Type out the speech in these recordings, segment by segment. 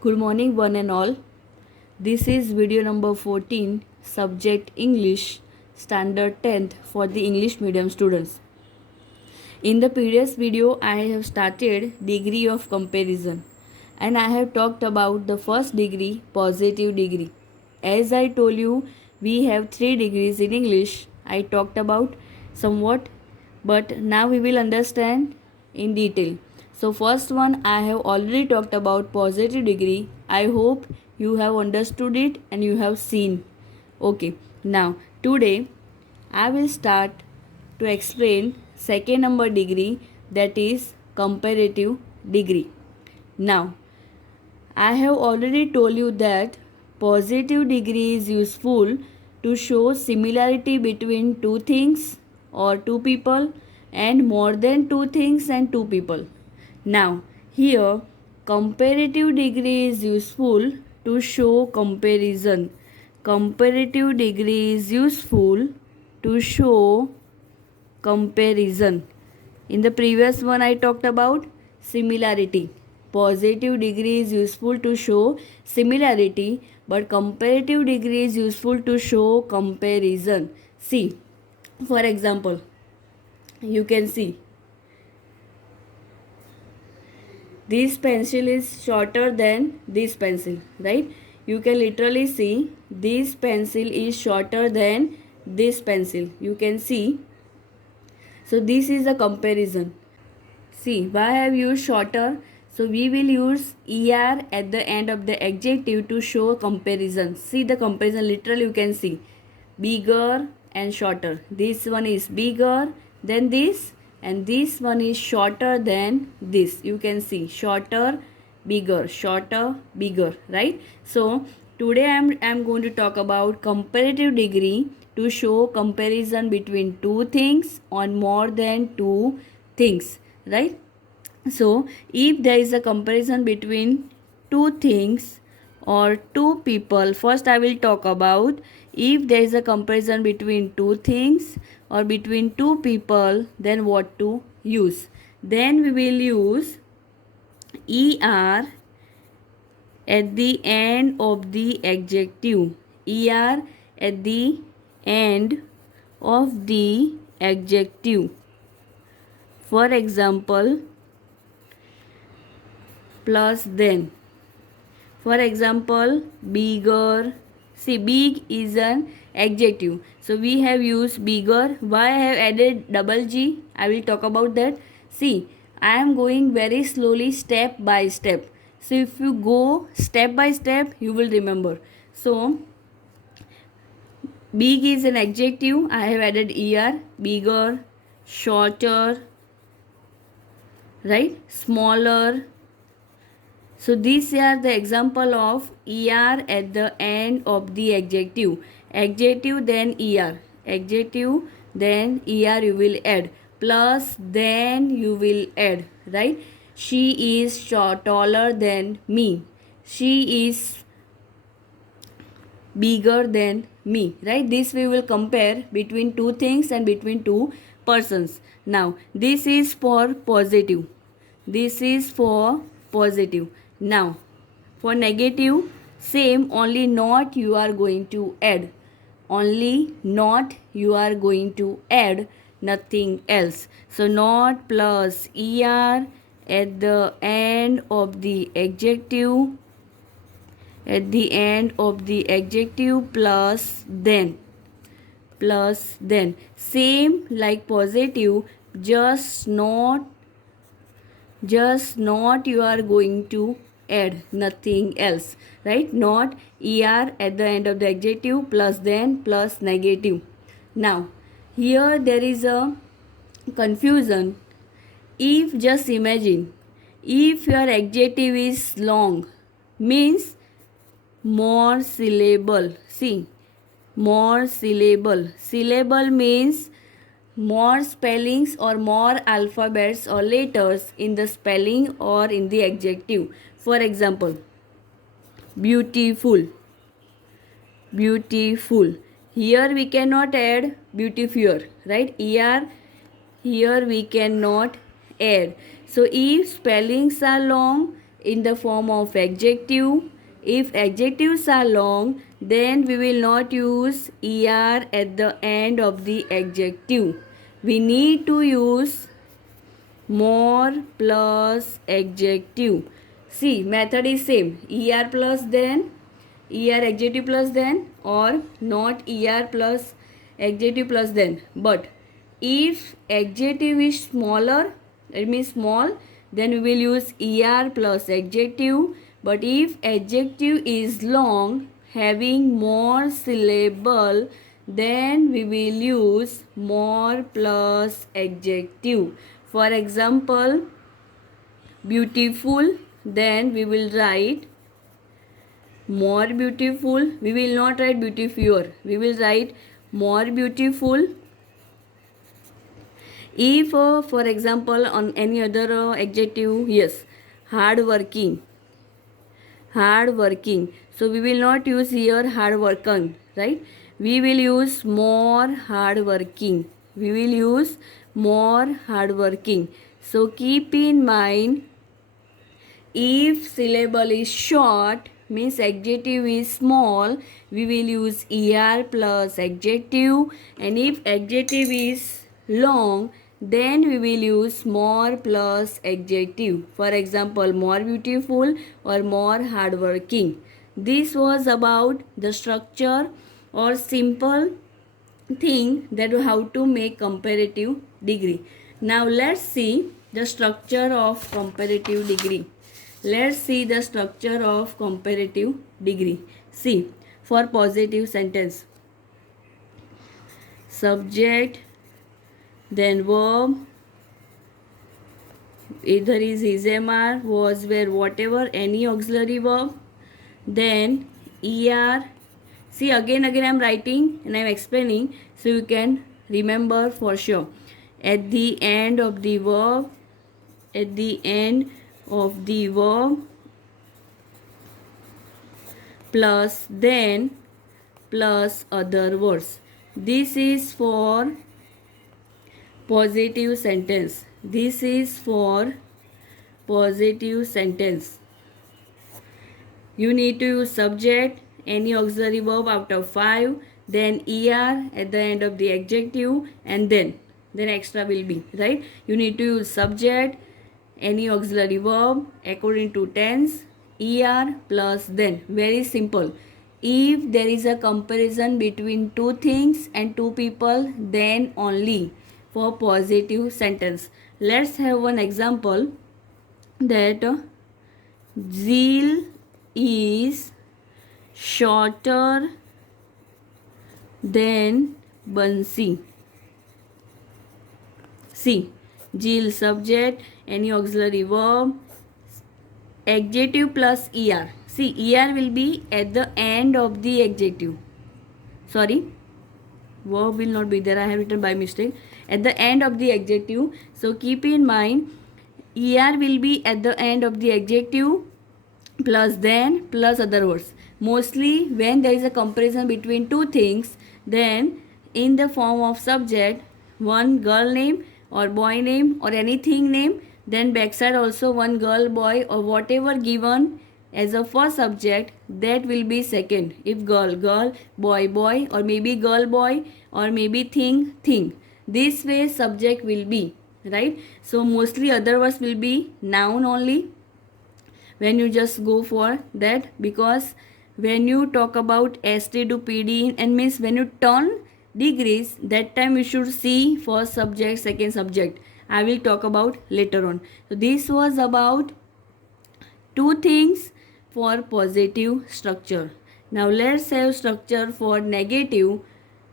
Good morning, one and all. This is video number 14, subject English, standard 10th for the English medium students. In the previous video, I have started degree of comparison and I have talked about the first degree, positive degree. As I told you, we have 3 degrees in English. I talked about somewhat, but now we will understand in detail. So first one I have already talked about positive degree. I hope you have understood it and you have seen. Okay, now today I will start to explain second number degree, that is comparative degree. Now I have already told you that positive degree is useful to show similarity between two things or two people and more than two things and two people. Now, here comparative degree is useful to show comparison. Comparative degree is useful to show comparison. In the previous one, I talked about similarity. Positive degree is useful to show similarity, but comparative degree is useful to show comparison. See, for example, you can see this pencil is shorter than this pencil, right? You can literally see this pencil is shorter than this pencil. You can see. So this is a comparison. See, why I have used shorter? So we will use er at the end of the adjective to show comparison. See the comparison, literally you can see bigger and shorter. This one is bigger than this and this one is shorter than this. You can see shorter, bigger, right? So today I'm going to talk about comparative degree to show comparison between two things or more than two things, right? So if there is a comparison between two things or two people, first I will talk about if there is a comparison between two things or between two people, then what to use. Then we will use er at the end of the adjective. Er at the end of the adjective. For example, plus then. For example, bigger. See, big is an adjective. So we have used bigger. Why I have added double G? I will talk about that. See, I am going very slowly, step by step. So if you go step by step, you will remember. So big is an adjective. I have added er. Bigger, shorter, right? Smaller. So these are the example of er at the end of the adjective. Adjective then er. Adjective then er you will add. Plus then you will add. Right? She is taller than me. She is bigger than me. Right? This we will compare between two things and between two persons. Now this is for positive. This is for positive. Now, for negative, same, only not you are going to add. Only not you are going to add, nothing else. So, not plus er at the end of the adjective. At the end of the adjective plus then. Plus then. Same like positive, just not you are going to add, nothing else, right? Not er at the end of the adjective plus then plus negative. Now here there is a confusion. If just imagine, if your adjective is long, means more syllable. See, more syllable. Syllable means more spellings or more alphabets or letters in the spelling or in the adjective. For example, beautiful. Beautiful. Here we cannot add beautifier, right? Here we cannot add. So if spellings are long, in the form of adjective. If adjectives are long, then we will not use er at the end of the adjective. We need to use more plus adjective. See, method is same. Er plus then, er adjective plus then, or not er plus adjective plus then. But if adjective is smaller, it means small, then we will use er plus adjective. But if adjective is long, having more syllable, then we will use more plus adjective. For example, beautiful, then we will write more beautiful. We will not write beautiful. We will write more beautiful. If for example on any other adjective, yes, hard working. So we will not use here hard working, right? We will use more hard working. So keep in mind, if syllable is short, means adjective is small, we will use er plus adjective. And if adjective is long, then we will use more plus adjective. For example, more beautiful or more hardworking. This was about the structure or simple thing that how to make comparative degree. Now let's see the structure of comparative degree. See, for positive sentence, subject, then verb, either is am, are, was, were, whatever, any auxiliary verb, then er. See, again I am writing and I am explaining so you can remember for sure. At the end of the verb, plus then plus other words. This is for positive sentence. You need to use subject, any auxiliary verb out of 5, then er at the end of the adjective, and then extra will be, right? You need to use subject, any auxiliary verb according to tense, er plus then. Very simple. If there is a comparison between two things and two people, then only for positive sentence. Let's have one example, that zeal is shorter than Bansi. See, zeal subject, any auxiliary verb, adjective plus er. See, er will be at the end of the adjective. Sorry, verb will not be there. I have written by mistake. At the end of the adjective. So keep in mind, er will be at the end of the adjective plus then plus other words. Mostly when there is a comparison between two things, then in the form of subject, one girl name or boy name or anything name, then backside also one girl, boy or whatever given as a first subject, that will be second. If girl, girl, boy, boy, or maybe girl, boy, or maybe thing, thing. This way subject will be, right? So mostly other words will be noun only when you just go for that, because when you talk about ST to PD and means when you turn degrees, that time you should see first subject, second subject. I will talk about later on. So this was about two things for positive structure. Now let's have structure for negative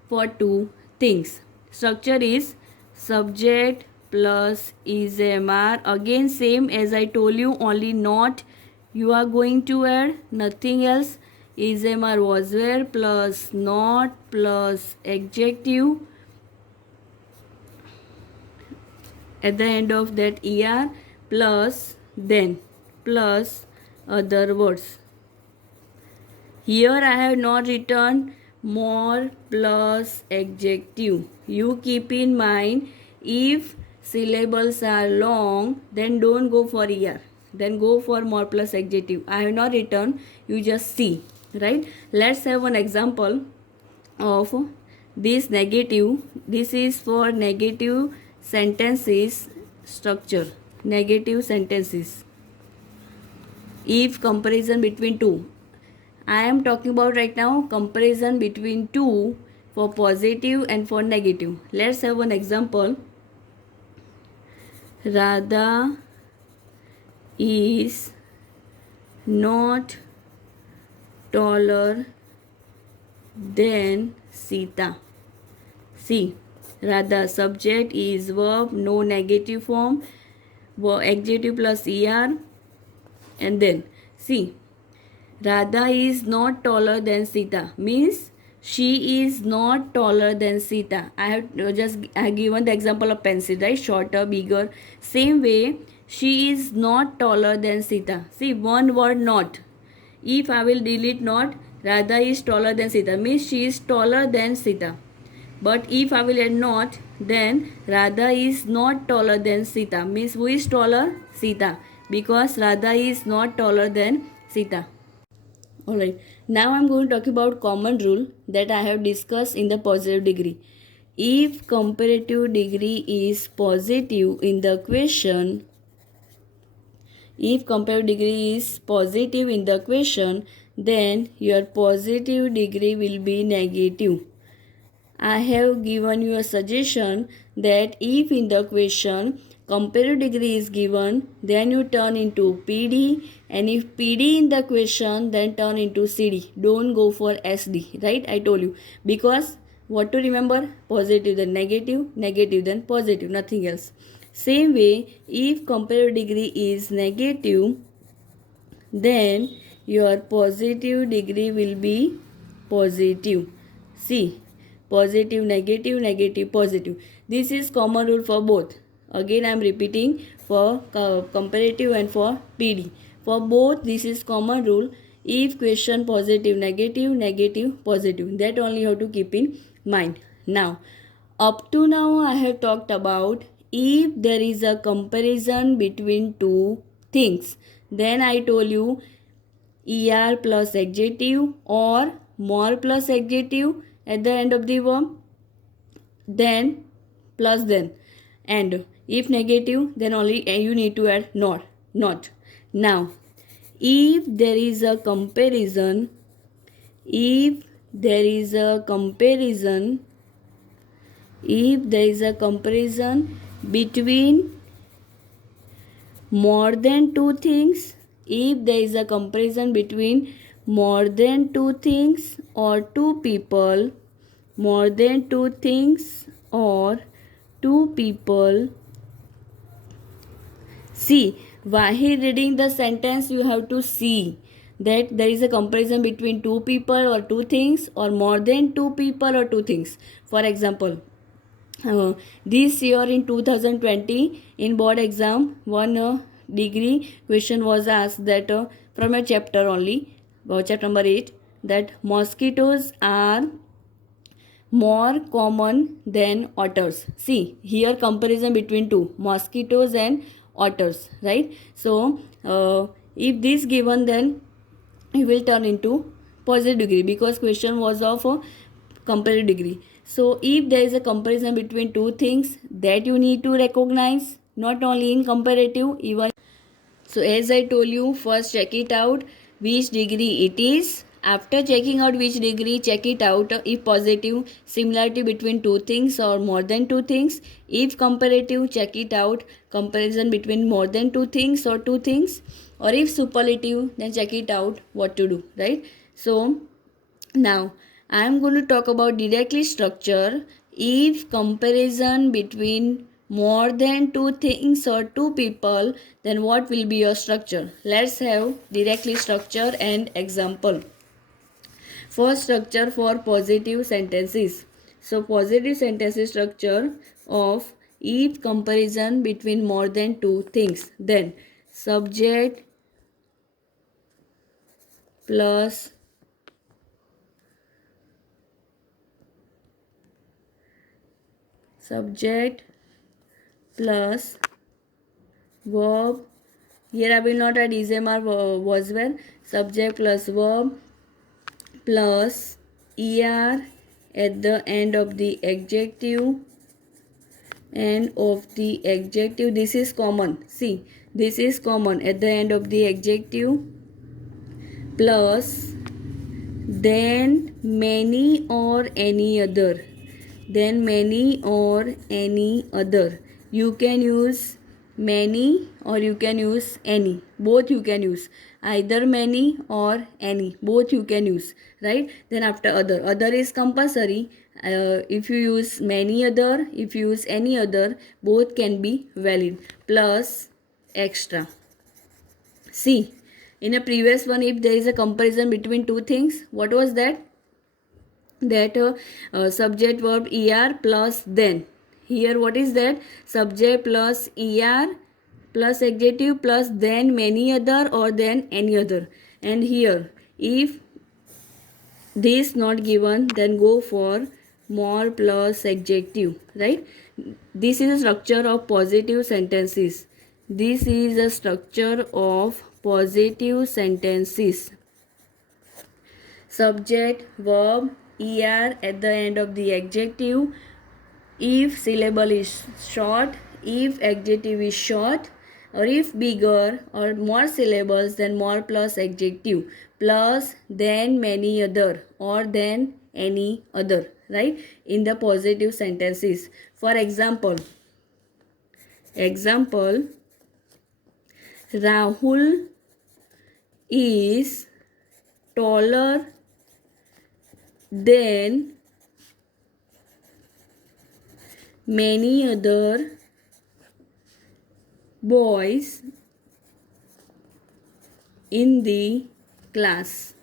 for two things. Structure is subject plus is MR. Again same as I told you, only not you are going to add, nothing else. Is MR was where plus not plus adjective. At the end of that ER plus then plus other words. Here I have not written more plus adjective. You keep in mind, if syllables are long, then don't go for ER. then go for more plus adjective. I have not written, you just see, right? Let's have one example of this negative. This is for negative sentences structure. Negative sentences. If comparison between two. I am talking about right now comparison between two for positive and for negative. Let's have one example. Radha is not taller than Sita. See, Radha subject is verb, no negative form, adjective plus er, and then see, Radha is not taller than Sita means she is not taller than Sita. I have just given the example of pencil, right? Shorter, bigger. Same way, she is not taller than Sita. See, one word not. If I will delete not, Radha is taller than Sita means she is taller than Sita. But if I will add not, then Radha is not taller than Sita means who is taller? Sita, because Radha is not taller than Sita. Alright, now I am going to talk about common rule that I have discussed in the positive degree. If comparative degree is positive in the question, if comparative degree is positive in the question, then your positive degree will be negative. I have given you a suggestion that if in the question comparative degree is given, then you turn into PD, and if PD in the question, then turn into CD. Don't go for SD, right? I told you. Because what to remember? Positive then negative, negative then positive, nothing else. Same way, if comparative degree is negative, then your positive degree will be positive. See, positive, negative, negative, positive. This is common rule for both. Again I am repeating, for comparative and for PD. For both this is common rule. If question positive, negative, negative, positive. That only you have to keep in mind. Now, up to now I have talked about if there is a comparison between two things. Then I told you er plus adjective or more plus adjective at the end of the verb, then plus then, and if negative then only you need to add not. Now, if there is a comparison, if there is a comparison, if there is a comparison between more than two things, if there is a comparison between more than two things or two people, more than two things or two people. See, while reading the sentence, you have to see that there is a comparison between two people or two things or more than two people or two things. For example, this year in 2020 in board exam, one degree question was asked that from a chapter only, chapter number 8, that mosquitoes are more common than otters. See, here comparison between two, mosquitoes and otters, right? So, if this given, then it will turn into positive degree because question was of a comparative degree. So, if there is a comparison between two things, that you need to recognize, not only in comparative, even. So, as I told you, first check it out which degree it is. After checking out which degree, check it out if positive, similarity between two things or more than two things. If comparative, check it out comparison between more than two things or two things. Or if superlative, then check it out what to do, right? So, now I am going to talk about directly structure. If comparison between more than two things or two people, then what will be your structure? Let's have directly structure and example. First, structure for positive sentences. So positive sentences structure of if comparison between more than two things, then subject plus subject plus verb Here I will not add is, am, are, was, were. Subject plus verb plus er at the end of the adjective. This is common. See, this is common at the end of the adjective, plus then many or any other. Then many or any other. You can use many or you can use any. Both you can use. Either many or any. Both you can use. Right? Then after other. Other is compulsory. If you use many other, if you use any other, both can be valid. Plus extra. See, in a previous one, if there is a comparison between two things, what was that? Subject verb er plus then. Here what is that? Subject plus er plus adjective plus then many other or then any other. And here if this not given, then go for more plus adjective, right? This is a structure of positive sentences. This is a structure of positive sentences. Subject, verb, er at the end of the adjective. If syllable is short, if adjective is short, or if bigger or more syllables, then more plus adjective, plus then many other or then any other, right? In the positive sentences. For example, Rahul is taller than many other boys in the class.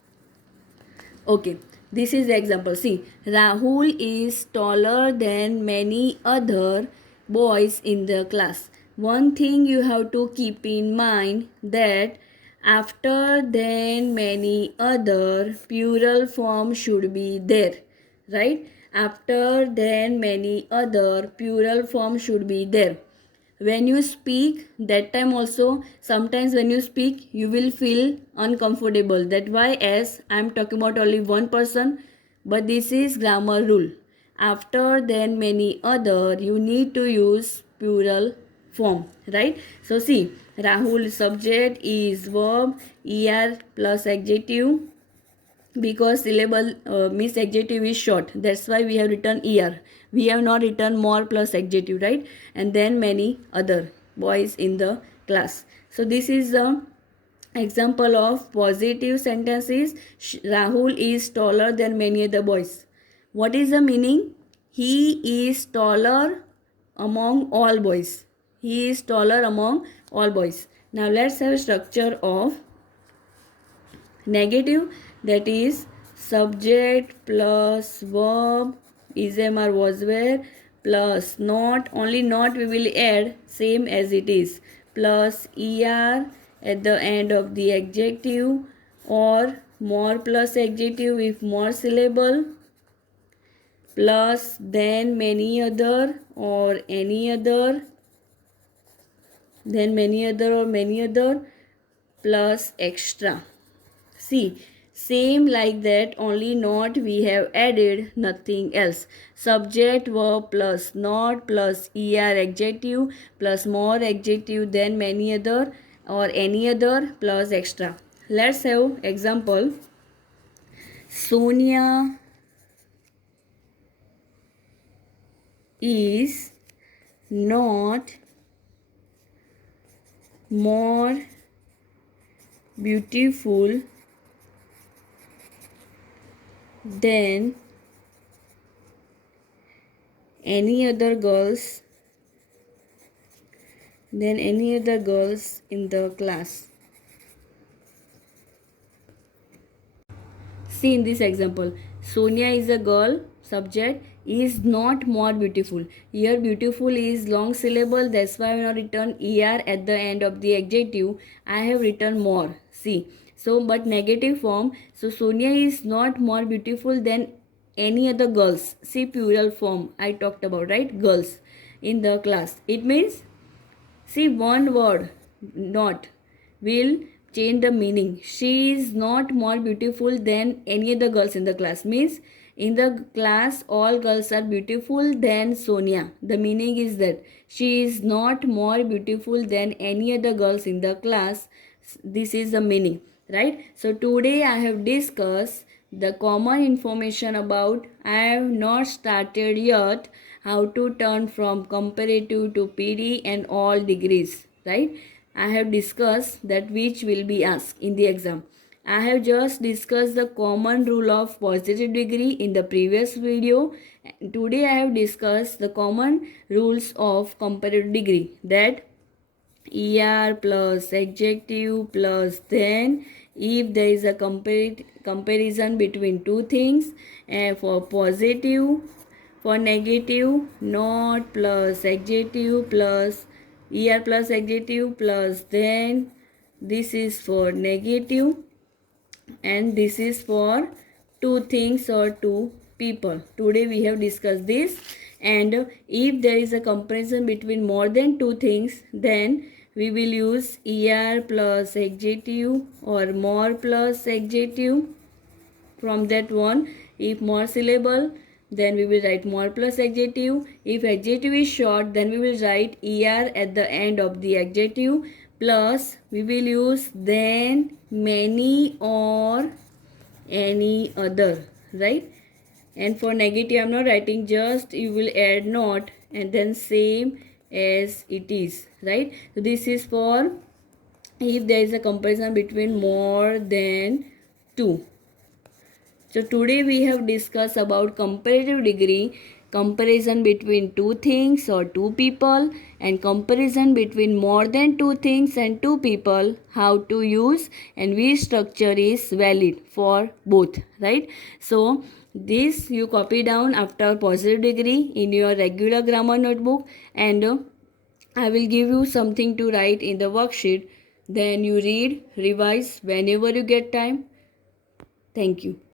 Okay, this is the example. See, Rahul is taller than many other boys in the class. One thing you have to keep in mind that after then many other, plural form should be there, right? After then many other, plural form should be there. When you speak, that time also, sometimes when you speak, you will feel uncomfortable. That why as I am talking about only one person, but this is grammar rule. After then many other, you need to use plural form, right? So see, Rahul subject is verb, er plus adjective, because syllable means adjective is short, that's why we have written er. We have not written more plus adjective, right? And then many other boys in the class. So this is the example of positive sentences. Rahul is taller than many other boys. What is the meaning? He is taller among all boys. He is taller among all boys. Now let's have a structure of negative, that is subject plus verb is, am, are, was, were plus not, only not we will add same as it is, plus er at the end of the adjective, or more plus adjective if more syllable, plus then many other or any other, then many other or many other, plus extra. See, same like that, only not we have added, nothing else. Subject, verb plus not plus er adjective plus more adjective then many other or any other plus extra. Let's have example. Sonia is not more beautiful than any other girls in the class. See in this example, Sonia is a girl, subject, is not more beautiful. Here beautiful is long syllable, that's why I have not written er at the end of the adjective. I have written more. See, so but negative form. So Sonia is not more beautiful than any other girls. See plural form I talked about, right? Girls in the class. It means, see one word, not. will change the meaning. She is not more beautiful than any other girls in the class. Means in the class all girls are beautiful than Sonia. The meaning is that she is not more beautiful than any other girls in the class. This is the meaning, right? So today I have discussed the common information about, I have not started yet, how to turn from comparative to PD and all degrees, right? I have discussed that which will be asked in the exam. I have just discussed the common rule of positive degree in the previous video. Today I have discussed the common rules of comparative degree, that er plus adjective plus then if there is a comparison between two things, and for positive, for negative not plus adjective plus er plus adjective plus then, this is for negative, and this is for two things or two people. Today we have discussed this. And if there is a comparison between more than two things, then we will use er plus adjective or more plus adjective. From that one, if more syllable, then we will write more plus adjective. If adjective is short, then we will write er at the end of the adjective, plus we will use then, many, or any other, right? And for negative I am not writing, just you will add not and then same as it is, right? So this is for if there is a comparison between more than two. So today we have discussed about comparative degree, comparison between two things or two people, and comparison between more than two things and two people, how to use and which structure is valid for both, right? So this you copy down after positive degree in your regular grammar notebook, and I will give you something to write in the worksheet. Then you read, revise whenever you get time. Thank you.